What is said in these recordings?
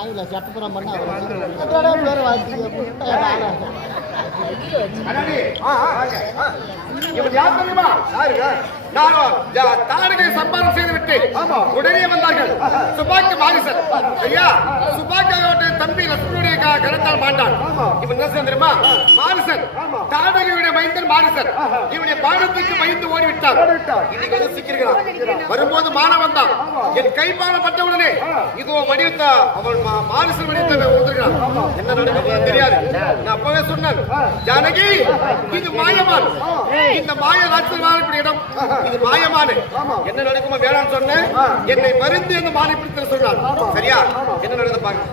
நாங்கள சட்டப்புறம் பண்ண பேர் வாசி தாடகை சம்பாதம் செய்துவிட்டு உடனே வந்தார்கள் சுபாக்கு வாரிசர். ஐயா, சுபாக்காவோட தம்பி லட்சுமியுடைய கரத்தால் மாண்டான். இவன் என்ன தெரியுமா? வாரிசர் தாடகையுடைய மைந்தன் வாரிசர். இவனுடைய பாடத்துக்கு பயந்து ஓடிவிட்டார். இன்னைக்கு வந்து சிக்கிறான். வரும்போது மான வந்தான். என் கைப்பான பட்டவுடனே இதோ வடிவத்த அவன் வாரிசர் வடிவத்தை ஊதுகிறான். என்ன நடக்கும் தெரியாது. நான் அப்பவே சொன்னேன், ஜானகி இது மாயமான். இந்த மாய ராட்சசன் வாழக்கூடிய இடம் இது மாயமானே. என்ன நடக்குமா வேளாண் சொன்னேன். என்னை மருந்து அந்த மாலை பிடித்து சொன்னான். சரியா? என்ன நடந்து பாருங்க.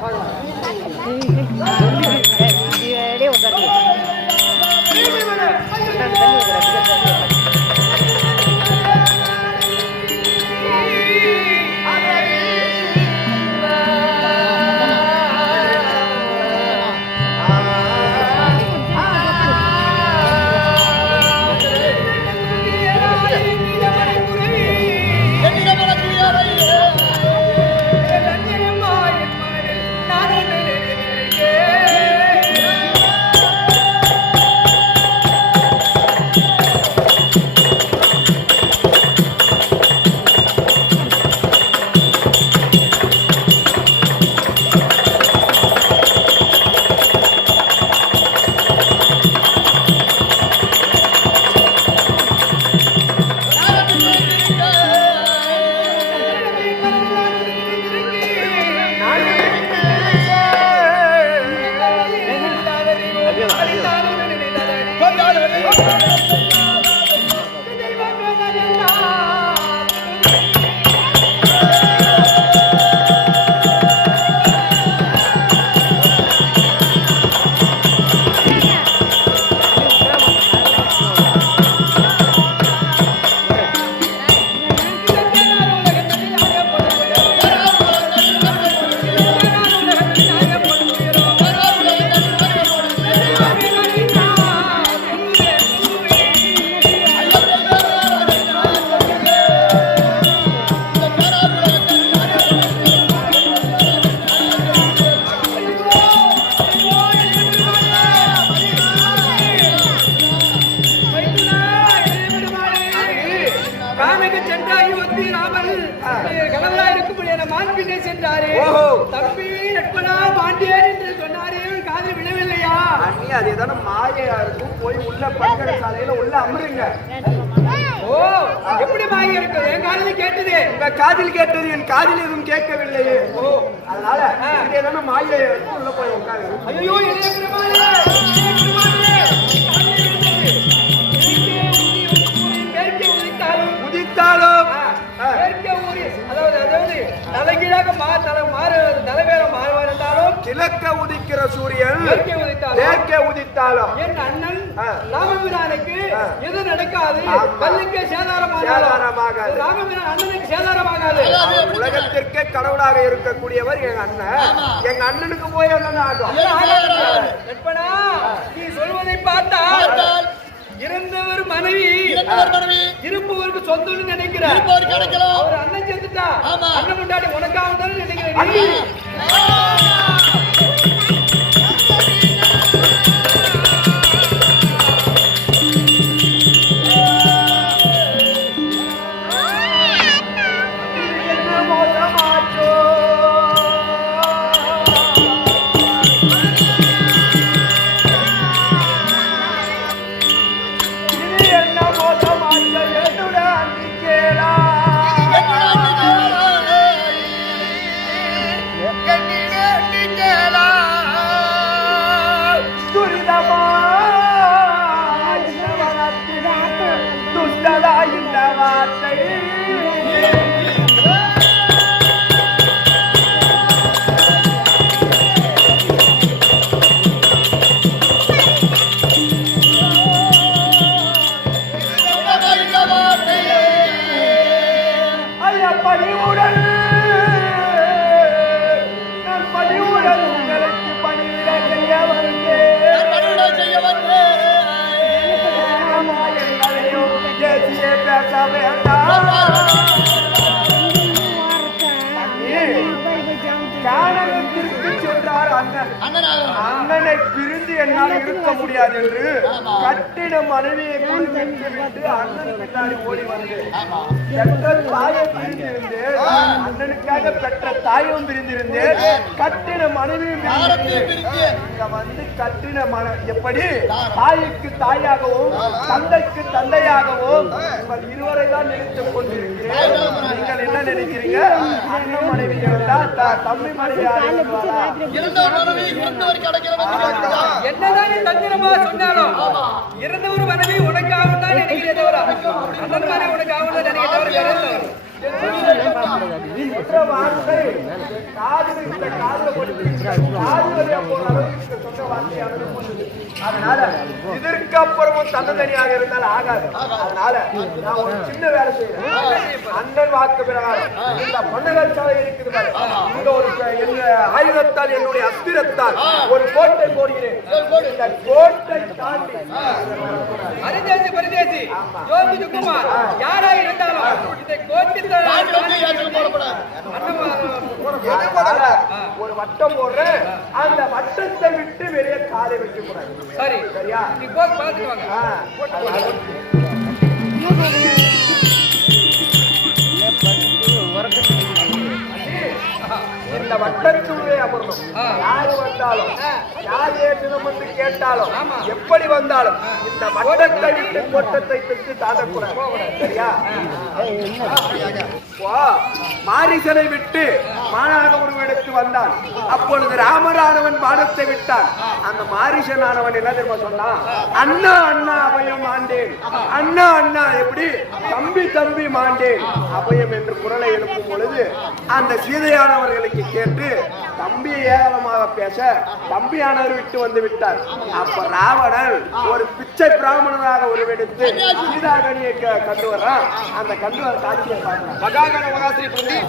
காதில் கேட்டது என் காதில் எதுவும் கேட்கவில்லையே. அதனால மாயை உள்ள போய் உட்காரு. ஐயோ, உதித்தாலும் தலைகீழாக தலைவேற மாறுவார் என்றாலும் கிழக்க உதிக்கிற சூரியன் மேற்கே உதித்தாலும் என் அண்ணன் ராமபிரானுக்கு எது நடக்காது. கல்லுக்கே சேதாரமாக ராமபிரான் அண்ணனுக்கு சேதாரமாகாது. உலகத்திற்கே கடவுளாக இருக்கக்கூடியவர் எங்க அண்ணன். எங்க அண்ணனுக்கு போய் என்ன ஆகும்? நீ சொல்வதை பார்த்தால் இறந்தவர் மனைவி இருப்பவருக்கு சொந்தம்னு நினைக்கிறார். அவர் அண்ணன் செத்துட்டா அண்ணன் முன்னாடி உனக்காக நினைக்கிறேன். காரணத்திற்கு என்னால் இருக்க முடியாது என்று கட்டிட மனைவியை விட்டு அண்ணன் பின்னாடி ஓடி வந்து பெற்ற தாயை பிரிந்திருந்தேன், அண்ணனுக்காக பெற்ற தாயும் பிரிந்திருந்தேன், கட்டிட மனைவியும் வந்து கட்டின எப்படி தாய்க்கு தாயாகவும் தந்தைக்கு தந்தையாகவும் உங்கள் இருவரை தான் நினைத்துக் கொண்டிருக்கிறேன். நீங்கள் என்ன நினைக்கிறீங்க? அண்ணன் மனைவி இருந்தா தம்பி மனைவி என்னதான் தந்திரமா சொன்னாலும் இருந்த ஒரு மனைவி உனக்காகவும் தான் நினைக்கிறேன் தவிர அண்ணன் மனைவி உனக்காகவும் தான் நினைக்கிறேன். அதனால இதற்கு அப்புறமும் தன்னதனியாக இருந்தால் ஆகாது. அதனால நான் ஒரு சின்ன வேலை செய்யறேன். அண்ணன் வாக்கு பிரகாரம் இந்த பொன்னகர் சாலை இருக்குது பாரு, இங்க ஒரு ஆயுதத்தால் என்னுடைய அஸ்திரத்தால் ஒரு கோட்டை போடுகிறேன். இந்த கோட்டை தாண்டி அரிதேசி பரிதேசி ஜோதி குமார் யாரா இருந்தாலும் இந்த கோட்டை ஒரு வட்டம் போடுறேன், அந்த வட்டத்தை விட்டு வெளியே காலை வைக்க கூடாது. சரி சரியா? நீ போய் பார்த்துட்டு வாங்க. இந்த வட்டத்துள்ளே அமரணும். யாரு வந்தாலும் யார் ஏற்றினம் என்று கேட்டாலும் எப்படி வந்தாலும் இந்த வட்டத்தை விட்டு கோட்டத்தை பிடித்து தாண்டக்கூடாது. சரியா? மாரிசனை விட்டு மானாக உருவெடுத்து வந்தான். அப்பொழுது ராமரானவன் பாடத்தை விட்டான். அந்த மாரிசன் ஆனவன் என்ன தெரியுமா சொன்னான்? அண்ணா அண்ணா அபயம் மாண்டேன், அண்ணா அண்ணா எப்படி தம்பி தம்பி மாண்டேன் அபயம் என்று குரலை எழுப்பும் பொழுது அந்த சீதையானவர்களுக்கு கேட்டு தம்பியை ஏளனமாக பேச தம்பியானவர் விட்டு வந்து விட்டார். அப்ப ராவணன் ஒரு பிச்சை பிராமணனாக உருவெடுத்து சீதாகணியை கண்டு வர்றான். அந்த கண்டு வர காட்சியை பார்க்கலாம். மகாகண மகாஸ்ரீ புந்தி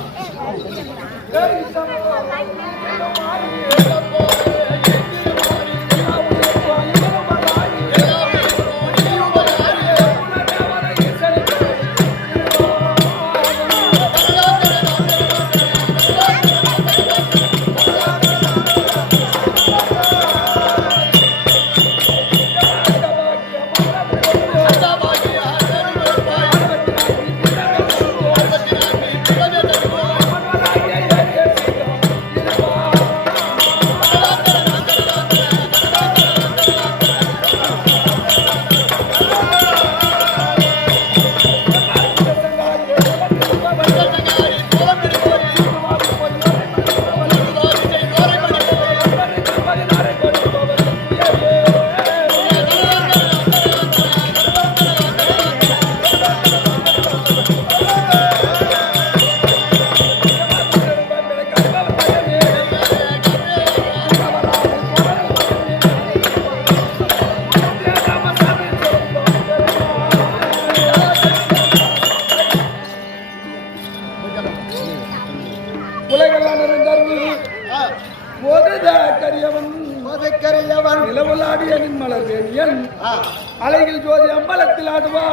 அலைகள் ஜோதி அம்பலத்தில் ஆடுவா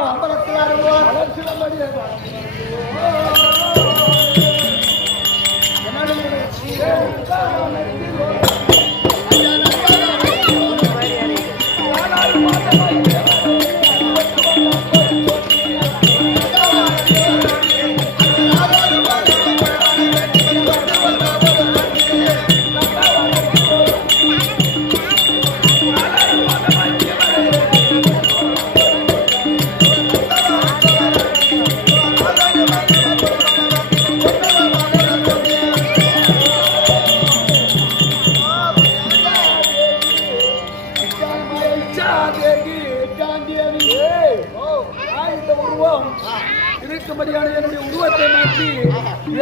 இருக்கும்படியான என்னுடைய உருவத்தை மாற்றி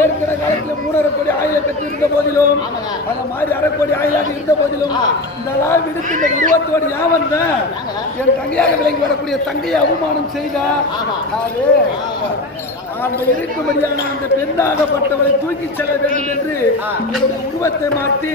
ஏற்கனவே காலத்தில் 3.5 கோடி ஆயிலை பெற்று இருந்த போதிலும் அதை மாதிரி 1/2 கோடி ஆயிலாக இருந்த போதிலும் இந்த லாபம் எடுத்து இந்த உருவத்தோடு ஏன் வந்தேன்? என் தங்கையாக விளங்கி வரக்கூடிய தங்கையை அவமானம் செய்தா அது அந்த இருக்கும்படியான அந்த பெண்ணாகப்பட்டவளை தூக்கி செல்ல வேண்டும் என்று என்னுடைய உருவத்தை மாற்றி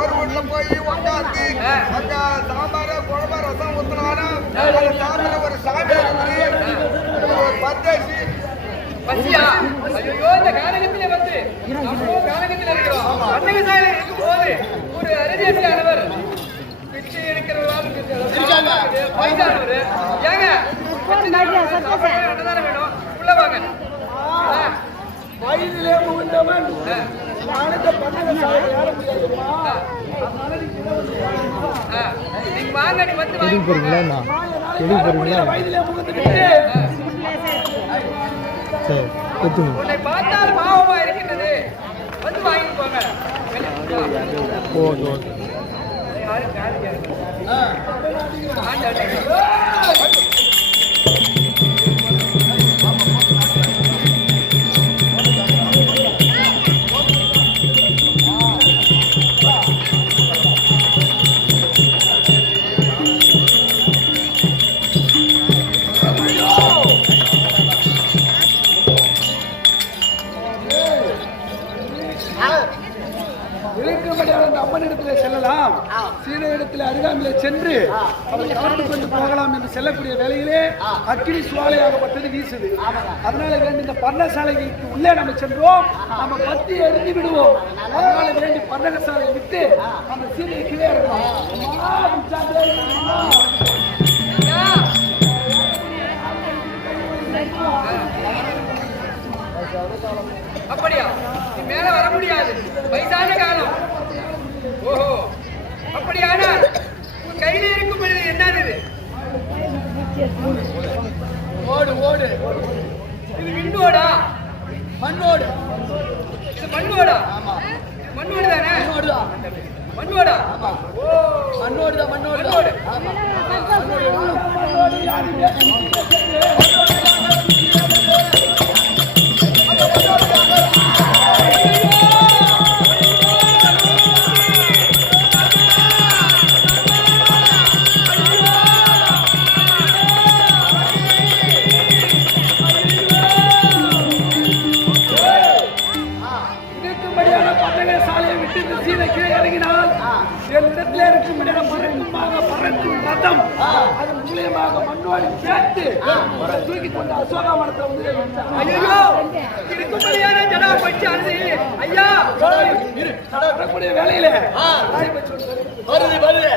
ஒரு வீட்டுல போய் உட்காந்து அந்த சாம்பார் குழம்பு ரசம் ஊத்தினாலும் ஒரு சாமி ஒரு பத்தேசி பசியா ஐயோ இந்த காரகத்திலே வந்து நம்ம காரகத்திலே இருக்கிறோம் அன்னைக்கு சாயில இருக்கும் போது ஒரு அறிஞர் பிச்சை எடுக்கிறவங்க வயசானவர் ஏங்க என்னதானே வேணும் உள்ள வாங்க வயதிலே முகந்தவன் நீங்க வாங்க நீ வந்து வயதிலே முகந்து உன்னை பார்த்தால் பாவமா இருக்கின்றது வந்து வாங்கிட்டு போங்க அம்மனிடத்தில் செல்லலாம் சீன இடத்தில் அருகாமையிலே சென்று அவரை கவர்ந்து கொண்டு போகலாம் என்று செல்லக்கூடிய வேளையிலே அக்கினி சுவாலையாகப்பட்டது வீசுது. அதனால வேண்டி இந்த பர்ணசாலைக்கு உள்ளே நம்ம சென்றோம், நம்ம பத்தி எரிஞ்சு விடுவோம். அதனால வேண்டி பர்ணசாலையை விட்டு நம்ம சீனையை கீழே இருக்கோம். அப்படியா நீ மேல வர முடியாது, வயசான காலம். ஓஹோ அப்படியானா உன் கையில இருக்கும் பொழுது என்னது? ஓடு ஓடு. இது விண்டோடா? மண்ணோடு. இது மண்ணோடா? மண்ணோடு தானே? மண்ணோடா? ஓ மண்ணோடு தான். மண்ணோடு மண்ணோடு. சாலையை விட்டு இந்த சீனை கீழே இறங்கினால் இடத்துல இருக்கும்படியான பறக்கும் ரதம் அதன் மூலியமாக மண்ணோடு சேர்த்து தூக்கி கொண்டு அசோகா மரத்தை வந்து ஐயோ இருக்கும்படியான ஜடா பற்றி அழுது ஐயா வரக்கூடிய வேலையில வருது வருது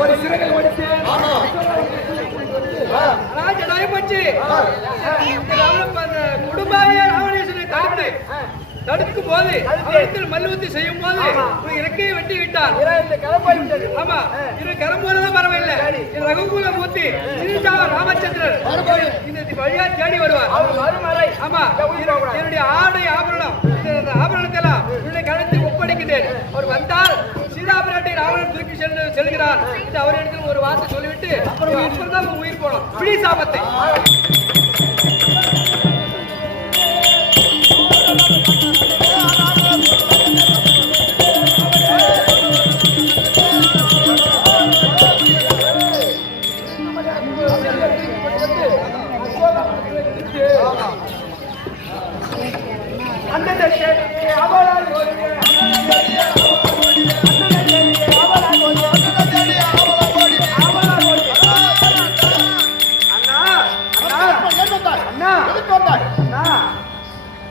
ஒரு சிறகை ஒடித்து குடும்பாவே ராவணேஸ்வரனை தடுக்கும் போது அவரிடத்தில் மல்லுவத்தி செய்யும் போது இறக்கையை வெட்டி விட்டார். ஆமா இது கரம்போலதான் பரவாயில்லை. ரகுகுல மூர்த்தி ஸ்ரீஜாவ ராமச்சந்திரன் இந்த வழியா தேடி வருவார். ஆமா என்னுடைய ஆடை ஆபரணம் ஆபரணத்தெல்லாம் என்னுடைய கணத்தை ஒப்படைக்கின்றேன். அவர் வந்தால் சீதாபிராட்டை ராவணன் தூக்கி திரும்பி செல்கிறார் என்று அவரிடத்தில் ஒரு வார்த்தை சொல்லிவிட்டு அப்புறம் தான் உயிர் போனோம். ப்ளீஸ் ஆபத்தை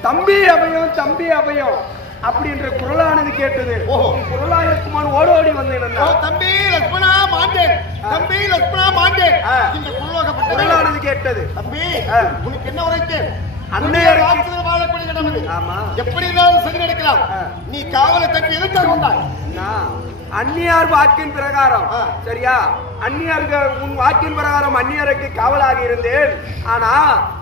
தம்பி அபயம் தம்பி அபயம் அப்படின்ற குரலானது கேட்டது. குரலாயிருக்குமான் ஓடோடி வந்தேன். தம்பி லட்சுமணா மாண்டேன், தம்பி லட்சுமணா மாண்டேன். இந்த குரலானது கேட்டது. தம்பி உனக்கு என்ன உரைத்தேன்? அன்னையர் வாழக்கூடிய இடம் இது. எப்படி இருந்தாலும் சரி நடக்கலாம். நீ காவலை தப்பி எதிர்த்து கொண்டாய். அந்நியார் வாக்கின் பிரகாரம் சரியா, அந்நியர்கள் உன் வாக்கின் பிரகாரம் அந்நியருக்கு காவலாக இருந்தேன். ஆனா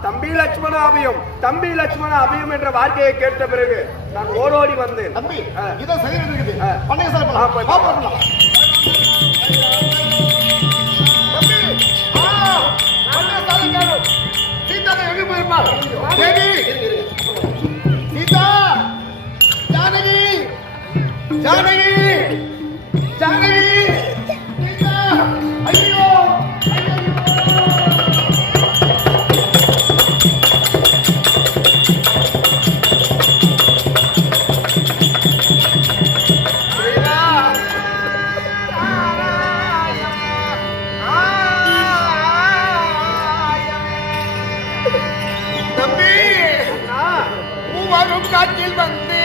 தம்பி லட்சுமண அபயம், தம்பி லட்சுமண அபயம் என்ற வார்த்தையை கேட்ட பிறகு நான் ஓடோடி வந்தேன். தம்பி இதோ சரி இருக்குது. பண்ணைய சார் போலாம். சீதா எங்க போயிருப்பாள்? தேவி சீதா, ஜானகி ஜானகி ஜானகி சீதா, ஐயோ காற்றில் வந்து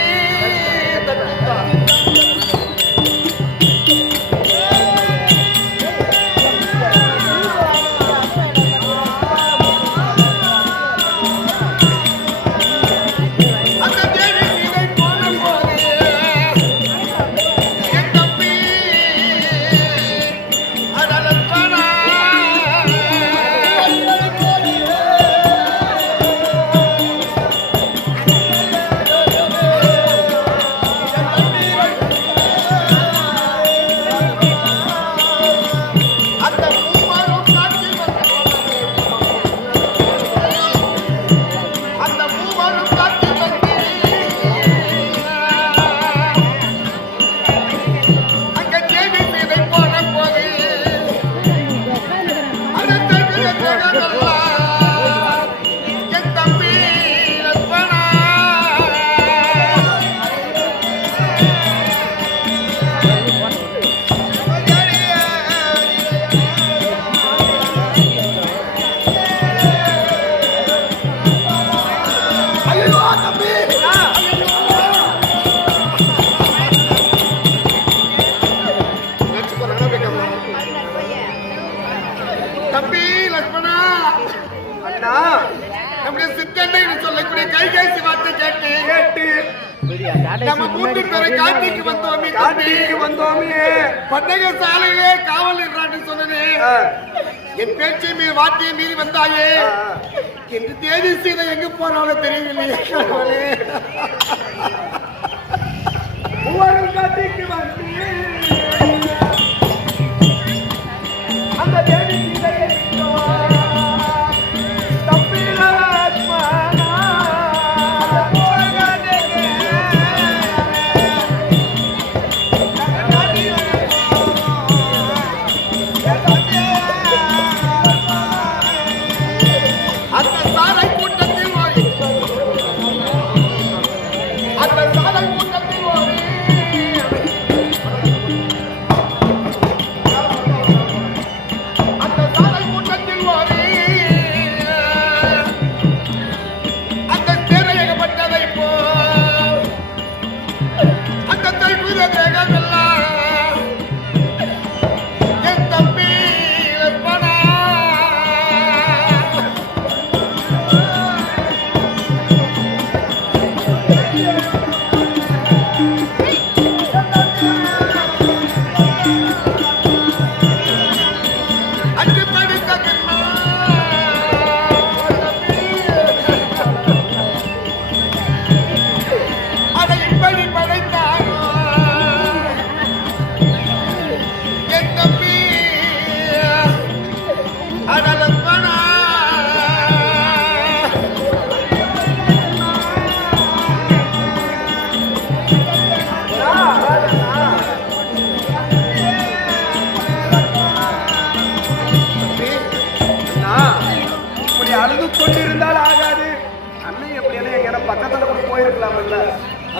தம்பி லட்சுமணா அண்ணா நம்முடைய சித்தனை சொல்லக்கூடிய கைகேசி வார்த்தை கேட்டு நம்ம மூன்று பேரை காட்டிக்கு வந்தோமே பண்டக சாலையிலே காவல் நின்றான்னு சொன்னனே. என் பேச்சை மீறி வார்த்தையை மீறி வந்தாயே. என்று தேதி சீதை எங்க போனாலும் தெரியவில்லையே. காட்டிக்கு வந்து அந்த தேவி சீதையை அந்த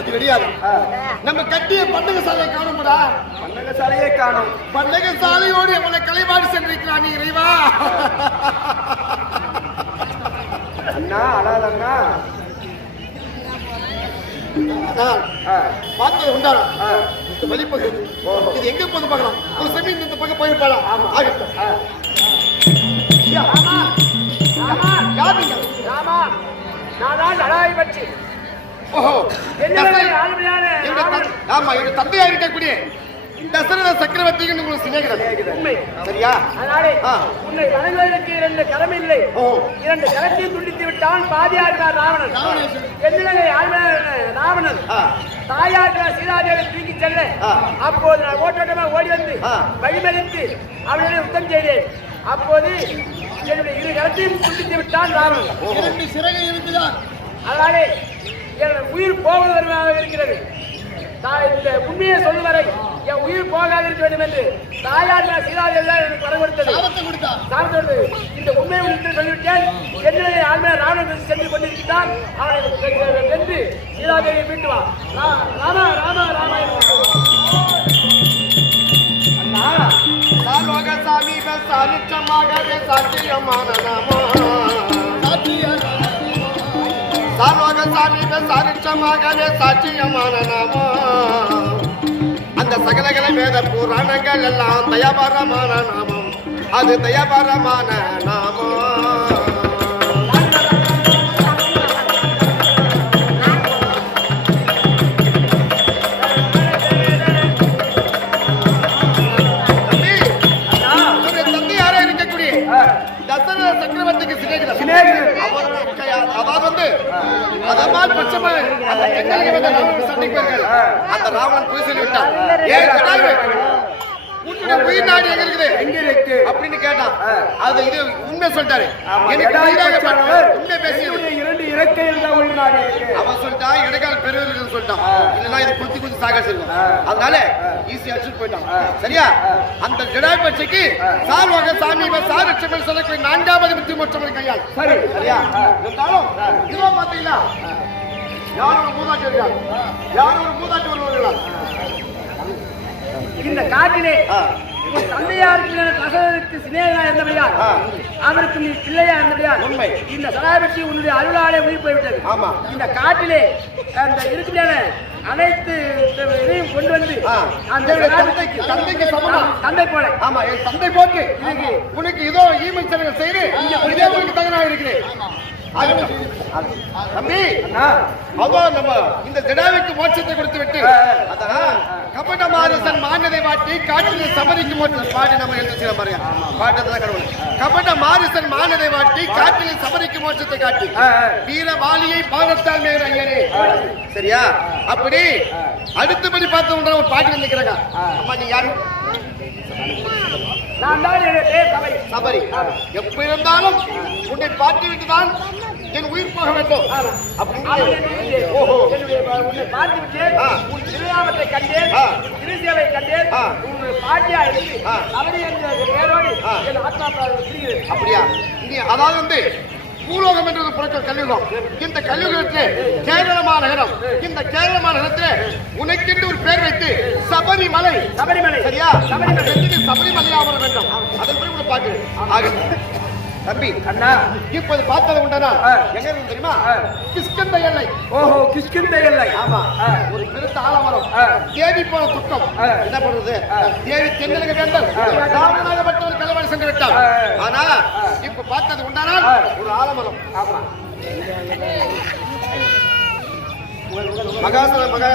அது கிடையாது. நம்ம கட்டிய பண்டக சாலையை காணும்டா. பண்டக சாலையே காணும். பண்டக சாலையோடு எவ்வளவு கலைவாடி சென்றிருக்கிறான் நீ இறைவா. அண்ணா அழாதண்ணா. பார்த்தது உண்டானா இந்த வழிப்பகு இது எங்க போது பார்க்கலாம். ஒரு சமயம் இந்த பக்கம் போயிருப்பாளா. ஆகட்டும். ஓஹோ, ஆமா என்னுடைய தந்தையா இருக்கக்கூடிய தசரத சக்கரவர்த்திக்கு உங்களுக்கு சிநேகிதன். சரியா? உன்னை வணங்குவதற்கு 2 கரம் இல்லை. 2 கரத்தையும் துண்டித்து விட்டான் பாதியாகிறார் ராவணன். என்னிலே ராவணன் தாயாகிறார் சீதாதேவி தூக்கி செல்ல அப்போது நான் ஓட்டோட்டமா ஓடி வந்து வழிமறித்து அவர்களை யுத்தம் செய்தேன். அப்போது என்னுடைய 2 கரத்தையும் துண்டித்து விட்டான் ராவணன். 2 சிறகை இருக்குதான். அதனாலே என் உயிர் போவதாக இருக்கிறது. இந்த உண்மையை சொல்லும் வரை என் உயிர் போகாது இருக்க வேண்டும் என்று தாயார் சீதாதேவி எனக்கு படம் கொடுத்தது. இந்த உண்மையை உணர்ந்து சொல்லிவிட்டேன். என்னுடைய ஆண்மையை ராவணன் சென்று கொண்டிருக்கிறான். அவனை வென்று சீதாதேவியை மீட்டு வா. ராமா ராமா ராமா. சாமீப சாலுச்சமாகவே சாட்சியமான நாமோ. சாலோக சாமீப சாலுச்சமாகவே சாட்சியமான நாமோ. அந்த சகலகல வேத புராணங்கள் எல்லாம் தயாபரமான நாமம். அது தயாபரமான நாமம். தந்தையாரா இருக்கக்கூடிய தசரத சக்கரவர்த்திக்கு சிநேகிதன். அதாவது வந்து அதமால் பட்சமா அந்த எங்களுக்கு வந்த ராவணன் சண்டைக்கு அந்த ராவணன் போய் சொல்லிவிட்டான். உன்னுடைய உயிர் நாடு எங்க இருக்குது எங்க இருக்கு அப்படின்னு கேட்டான். அது இது உண்மை சொல்லிட்டாரு. எனக்கு உண்மை பேசியது 2 இறக்கையில் தான் உயிர் நாடு இருக்கு. அவன் சொல்லிட்டா இடக்கால் பெருவர்கள் சொல்லிட்டான். இல்லைன்னா இது குத்தி குத்தி சாக செய்வோம். அதனால ஈஸியா அடிச்சுட்டு போயிட்டான். சரியா? அந்த ஜடாய் பட்சைக்கு சால்வாக சாமி சாரட்சம் சொல்லக்கூடிய 4வது மித்தி மொற்றமை கையால். சரி சரியா? இருந்தாலும் இதுவா பாத்தீங்களா யார் ஒரு மூதாட்டி வருகிறார், யார் ஒரு மூதாட்டி வருவார்களா? இந்த காட்டிலே தந்தையாருக்கு தசரதற்கு சிநேகனா இருந்தபடியால் அவருக்கு நீ பிள்ளையா இருந்தபடியால் உண்மை. இந்த சதாபட்சி உன்னுடைய அருளாலே உயிர் போய்விட்டது. ஆமா. இந்த காட்டிலே அந்த இருக்கிற அனைத்து இதையும் கொண்டு வந்து தந்தைக்கு சமமா தந்தை போல. ஆமா, என் தந்தை போக்கு உனக்கு இதோ ஈமச்சனங்கள் செய்து இதே உனக்கு தகனாக இருக்கிறேன். தம்பி அதோ நம்ம இந்த ஜடாவிக்கு மோட்சத்தை கொடுத்து விட்டு கபட மாரிசன் மானதை வாட்டி காட்டில் சபரிக்கு மோட்சம் பாடி நம்ம எழுதி பாருங்க. பாட்டதான் கடவுள். கபட மாரிசன் மானதை வாட்டி காட்டில் சபரிக்கு மோட்சத்தை காட்டி வீர வாலியை பாதத்தால் மேல் ஐயனே. சரியா? அப்படி அடுத்தபடி பார்த்து ஒரு பாட்டு வந்துக்கிறாங்க. அம்மா நீ யாரு? நான் தான் சபரி. எப்ப இருந்தாலும் உன்னை பார்த்து விட்டுதான் என் உயிர் போக வேண்டும். உன்னை பார்த்து விட்டேன், உன் திருநாமத்தை கண்டேன், திருசேவை கண்டேன், உன் பாட்டியா இருந்து சபரி என்ற பேரோடு என் ஆத்மா பிரிகிறது. அப்படியா? அதாவது வந்து பூலோகம் என்ற புறக்க கலியுகம். இந்த கலியுகத்தில் கேரள மாநகரம். இந்த கேரள மாநகரத்தில் உனக்கென்று ஒரு பேர் வைத்து சபரிமலை. சபரிமலை. சரியா? சபரிமலையா வர வேண்டும். அதன் பிறகு கூட பாக்கு தம்பி அண்ணா இப்போது பார்த்தது உண்டனா எங்க இருந்து தெரியுமா? கிஷ்கிந்த எல்லை. ஓஹோ, கிஷ்கிந்த எல்லை. ஆமா. ஒரு பெருத்த ஆலமரம். தேவி போன துக்கம் என்ன பண்றது? தேவி தென்னலுக்கு வேண்டாம் ராவணனாகப்பட்ட ஒரு கலவாணி சென்று விட்டார். ஆனா இப்ப பார்த்தது உண்டானால் ஒரு ஆலமரம். ஆமா. மகாசுர மகா